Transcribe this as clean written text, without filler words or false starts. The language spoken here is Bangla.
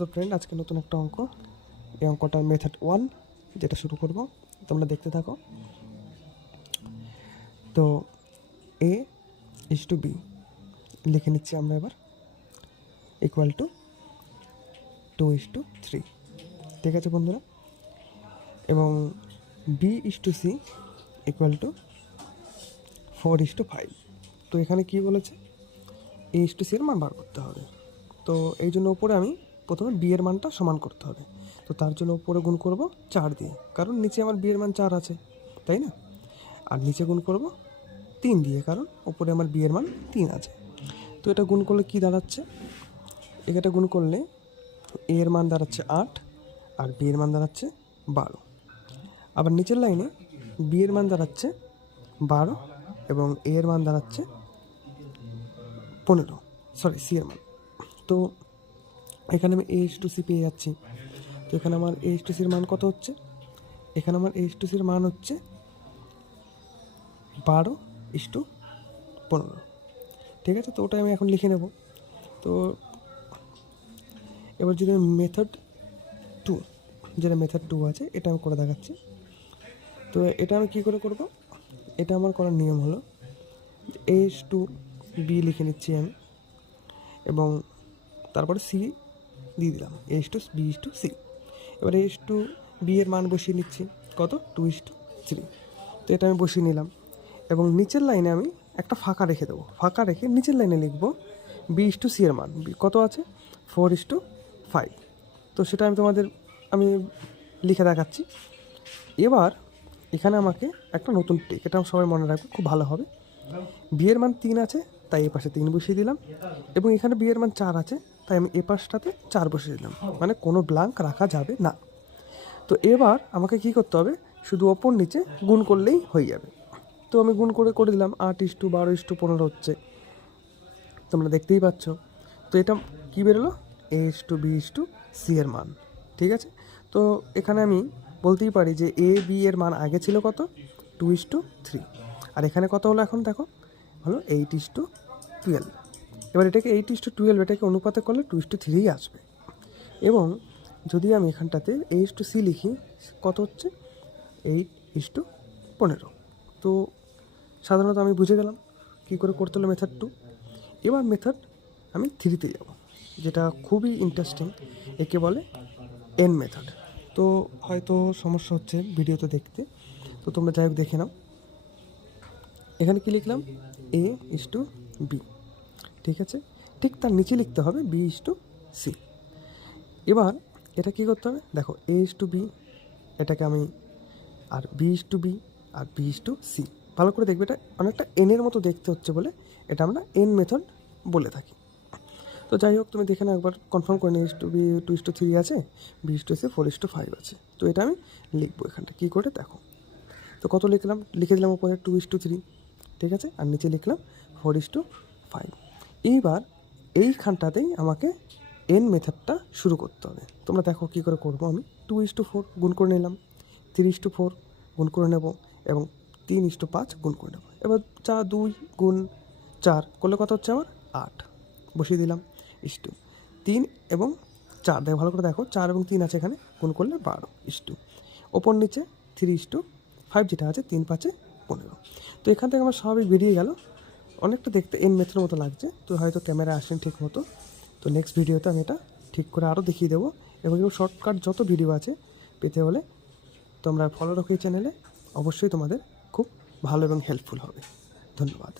সো ফ্রেন্ড, আজকে নতুন একটা অঙ্ক। এই অঙ্কটার মেথড 1 যেটা শুরু করব, তোমরা দেখতে থাকো। তো a ইজ টু বি লিখে নিচ্ছি আমরা এবার, ইকুয়াল টু 2:3। ঠিক আছে বন্ধুরা, এবং b is to C equal to 4:5। তো এখানে কি বলেছে, a ইজ টু সি এর মান বার করতে হবে। তো এই জন্য উপরে আমি প্রথমে বি এর মানটা সমান করতে হবে। তো তার জন্য উপরে গুণ করব 4 দিয়ে, কারণ নিচে আমার বি এর মান 4 আছে, তাই না? আর নিচে গুণ করব 3 দিয়ে, কারণ উপরে আমার বি এর মান 3 আছে। তো এটা গুণ করলে কি দাঁড়াচ্ছে, এটা গুণ করলে এ এর মান দাঁড়াচ্ছে 8 আর বি এর মান দাঁড়াচ্ছে 12। আবার নিচের লাইনে বি এর মান দাঁড়াচ্ছে 12 এবং এ এর মান দাঁড়াচ্ছে 15, সরি সি এর মান। তো এখানে আমি a টু সি পেয়ে যাচ্ছি। তো এখানে আমার a টু সির মান কত হচ্ছে, এখানে আমার a টু সির মান হচ্ছে 12:15। ঠিক আছে, তো ওটা আমি এখন লিখে নেব। তো এবার যদি মেথড 2, যেটা মেথড 2 আছে, এটা আমি করে দেখাচ্ছি। তো এটা আমি কী করে করব, এটা আমার করার নিয়ম হলো a টু বি লিখে নিচ্ছি আমি, এবং তারপরে সি দিয়ে দিলাম, a to B to C. এবার a টু বি এর মান বসিয়ে নিচ্ছি, কত, 2:3। তো এটা আমি বসিয়ে নিলাম, এবং নিচের লাইনে আমি একটা ফাঁকা রেখে দেবো। ফাঁকা রেখে নিচের লাইনে লিখবো বি টু সি এর মান কত আছে, 4:5। তো সেটা আমি লিখে দেখাচ্ছি। এবার এখানে আমাকে একটা নতুন ট্রিক, এটা সবাই মনে রাখবে, খুব ভালো হবে। বি এর মান 3 আছে, তাই এ পাশে 3 বসিয়ে দিলাম, এবং এখানে বি এর মান 4 আছে, তাই আমি এ পাশটাতে 4 বসিয়ে দিলাম, মানে কোনো ব্ল্যাঙ্ক রাখা যাবে না। তো এবার আমাকে কি করতে হবে, শুধু ওপর নিচে গুণ করলেই হয়ে যাবে। তো আমি গুণ করে দিলাম, 8:12:15 হচ্ছে, তোমরা দেখতেই পাচ্ছ। তো এটা কী বেরোলো, a to B to C এর মান। ঠিক আছে, তো এখানে আমি বলতেই পারি যে এ বি এর মান আগে ছিল কত, 2:3, আর এখানে কত হলো, এখন দেখো হলো 8:12। এবার এটাকে 8:12 এটাকে অনুপাতে করলে 2:3 আসবে। এবং যদি আমি এখানটাতে a টু সি লিখি, কত হচ্ছে, 8:15। তো সাধারণত আমি বুঝে গেলাম কী করে করতে হলো মেথড 2। এবার মেথড আমি 3তে যাব, যেটা খুবই ইন্টারেস্টিং, একে বলে এন মেথড। তো হয়তো সমস্যা হচ্ছে ভিডিওতে দেখতে, তো তোমরা যাই হোক দেখে নাও। এখানে কি লিখলাম, a ইজ টু বি, ঠিক আছে, ঠিক তার নিচে লিখতে হবে b ইজ টু সি। এবার এটা কী করতে হবে, দেখো a ইজ টু বি, এটাকে আমি, আর b ইজ টু বি, আর b ইজ টু সি। ভালো করে দেখবে, এটা অনেকটা এনের মতো দেখতে হচ্ছে বলে এটা আমরা এন মেথড বলে থাকি। তো যাই হোক, তুমি দেখে নাও একবার, কনফার্ম করে নিই, টু বি 2:3 আছে, বি টু সি 4:5 আছে। তো এটা আমি লিখবো এখানটা কী করে, দেখো। তো কত লিখলাম, লিখে দিলাম উপরে 2:3, ঠিক আছে, আর নিচে লিখলাম 4:5। এইবার এইখানটাতেই আমাকে এন মেথডটা শুরু করতে হবে। তোমরা দেখো কী করে করবো, আমি 2:4 গুণ করে নিলাম, 3:4 গুণ করে নেব, এবং 3:5 গুণ করে নেব। এবার 2 গুণ 4 করলে কত হচ্ছে আমার, 8 বসিয়ে দিলাম, ইস্টু 3 এবং 4, দেখো ভালো করে দেখো, 4 এবং 3 আছে এখানে, গুণ করলে 12, ইস্টু ওপর নিচে 3:5 যেটা আছে, 3×5=15। তো এখান থেকে আমার স্বাভাবিক বেরিয়ে গেল, অনেকটা দেখতে এন মেথডের মতো লাগছে। তো হয়তো ক্যামেরা আসেন ঠিক মতো, তো নেক্সট ভিডিওতে আমি এটা ঠিক করে আরও দেখিয়ে দেবো। এবং শর্টকাট যত ভিডিও আছে পেতে হলে তোমরা ফলো রাখো এই চ্যানেলে, অবশ্যই তোমাদের খুব ভালো এবং হেল্পফুল হবে। ধন্যবাদ।